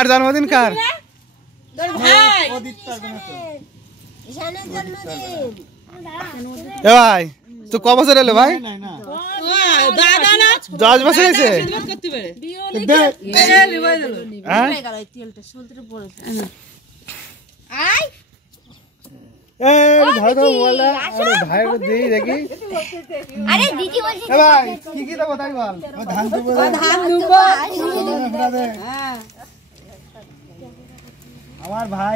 কার জন্মদিন কার? এ ভাই তো ক বছর এলো ভাই? 10 বছর হয়েছে। আমার ভাই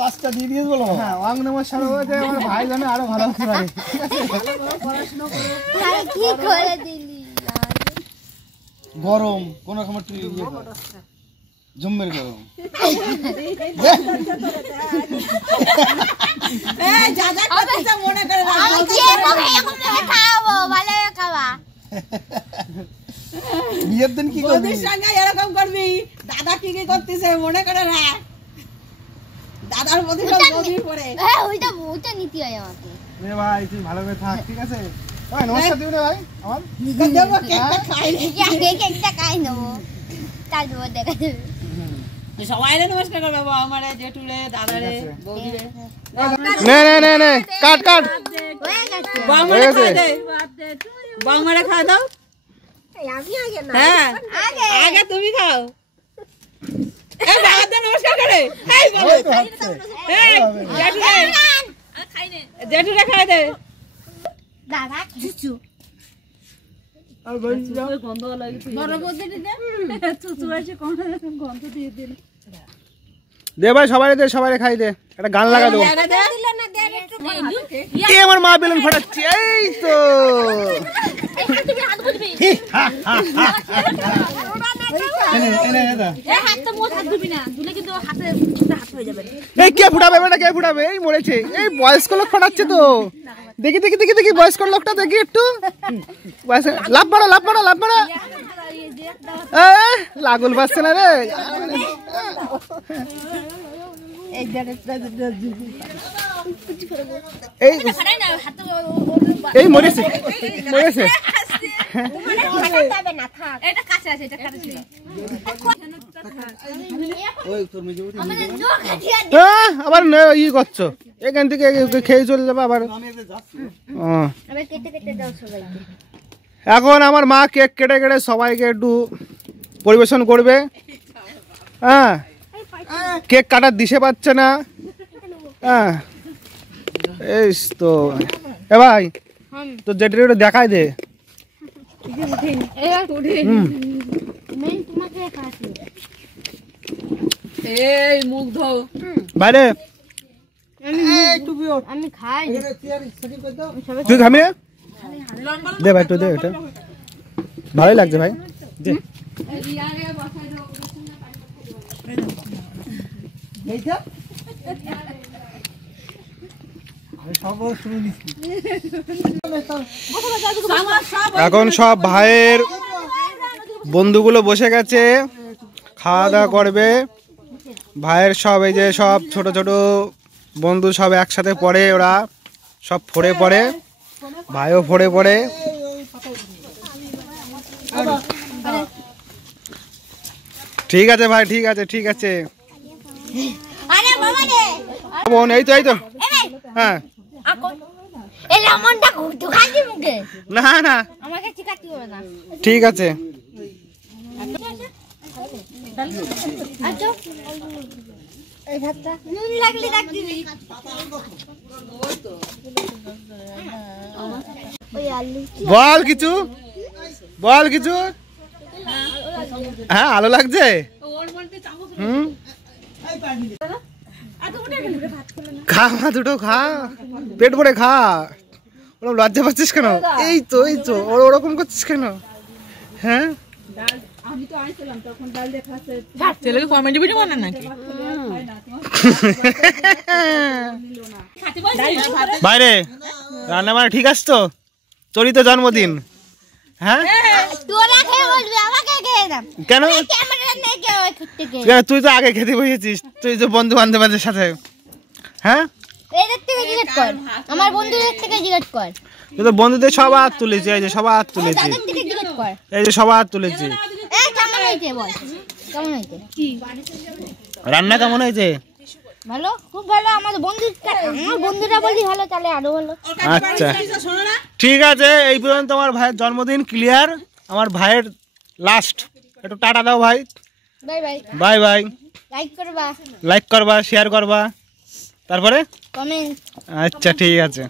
পাঁচটা দিয়ে দিয়ে বলো। হ্যাঁ অঙ্গ নমস্কার হয়েছে আমার ভাই জানে আরো ভালো হতে পারে। গরম কোন রকম জম্মের গরম। বিয়ের দিন কি করবি? এরকম করবি দাদা কি কি করতেছে মনে করে না। দাদার প্রতি পড়ে ওইটা নিতে হয় আমাকে। ভাই তুই ভালো করে থাক ঠিক আছে? ভাই নমস্কার দিও রে ভাই। আমার দেবো কেকটা খাই কেকটা খাই নেবো তারপর দেখা যাবে। সবাইরে নমস্কার করবো আমারে জেঠুরে দাদারে বৌদিরে। নে নে নে নে কাট কাট বাংমারে খাই দে বাংমারে খাই দাও। আমি আগে না। হ্যাঁ আগে তুমি খাও। এই দাদা নমস্কার করে এই বলো এই জেঠুরে খাই নে জেঠুরে খাই দে দাদা চুচু আর গন্ধ লাগছে বড় বৌদি দে চুচু আছে কোন গন্ধ দিয়ে দে দে ভাই সবাইরে খাই দে একটা গান লাগা দেবো। কে আমার মা বেলুন ফাটাচ্ছে এই তো তুমি হাত বুঝবি এই কে ফুটাবে বেটা কে ফুটাবে? এই মরেছে এই বয়স্ক লোক ফাটাচ্ছে তো। দেখি দেখি দেখি দেখি বয়স্ক লোকটা দেখি একটু লাভ মারো লাভ মারো লাভ মারো। লাগুল পাচ্ছে না রে। এই মরেছে মরেছে। আবার ই করছো এখান থেকে খেয়ে চলে যাবে আবার। এখন আমার মা কেক কেটে কেটে সবাইকে একটু পরিবেশন করবে। হ্যাঁ কেক কাটার দিশে পাচ্ছে না। হ্যাঁ এই তো এ ভাই তো যেটা একটু দেখাই দে। এই মুখ ধো বাইরে আমি খাই তুই খাবি দে ভাই তুই দে এটা ভালোই লাগছে ভাই দে। এখন সব ভাইয়ের বন্ধুগুলো বসে গেছে খাওয়া দাওয়া করবে। ভাইয়ের সব এই যে সব ছোট ছোট বন্ধু সব একসাথে পড়ে ওরা সব ফোড়ে পড়ে ভাইও ফোড়ে পড়ে। ঠিক আছে ভাই ঠিক আছে ঠিক আছে বোন এই তো এই তো। হ্যাঁ না না ঠিক আছে। বল কিছু বল কিছু। হ্যাঁ আলো লাগছে। খা মা দুটো খা পেট ভরে খা। ওরকম লজ্জা পাচ্ছিস কেন? এই তো ওরকম করছিস কেন? হ্যাঁ আমি তো আইছিলাম তখন ডাল দেখাছে ছেলেকে কমেডি ভিডিও বানান নাকি? বাইরে রান্না বান্না ঠিক আছে তো? তোরই তো জন্মদিন। হ্যাঁ তোরা খেয়ে বলবি আমাকে কে কেন তুই তো আগে খেতে বসেছিস, তুই তো বন্ধু বান্ধবদের সাথে। হ্যাঁ আমার বন্ধুদের থেকে জিজ্ঞেস কর। তুই তো বন্ধুদের সবার হাত তুলেছি, এই যে সবার হাত তুলেছি, এই যে সবার হাত তুলেছি। রান্না কেমন হয়েছে? ভালো, খুব ভালো। আমার বন্ধুরা বলি ভালো, তাহলে আরো ভালো। আচ্ছা ঠিক আছে, এই পর্যন্ত আমার ভাইয়ের জন্মদিন ক্লিয়ার। আমার ভাইয়ের লাস্ট একটু টাটা দাও ভাই। Bye bye. Bye bye. Like করবা, শেয়ার করবা, তারপরে কমেন্ট। আচ্ছা ঠিক আছে।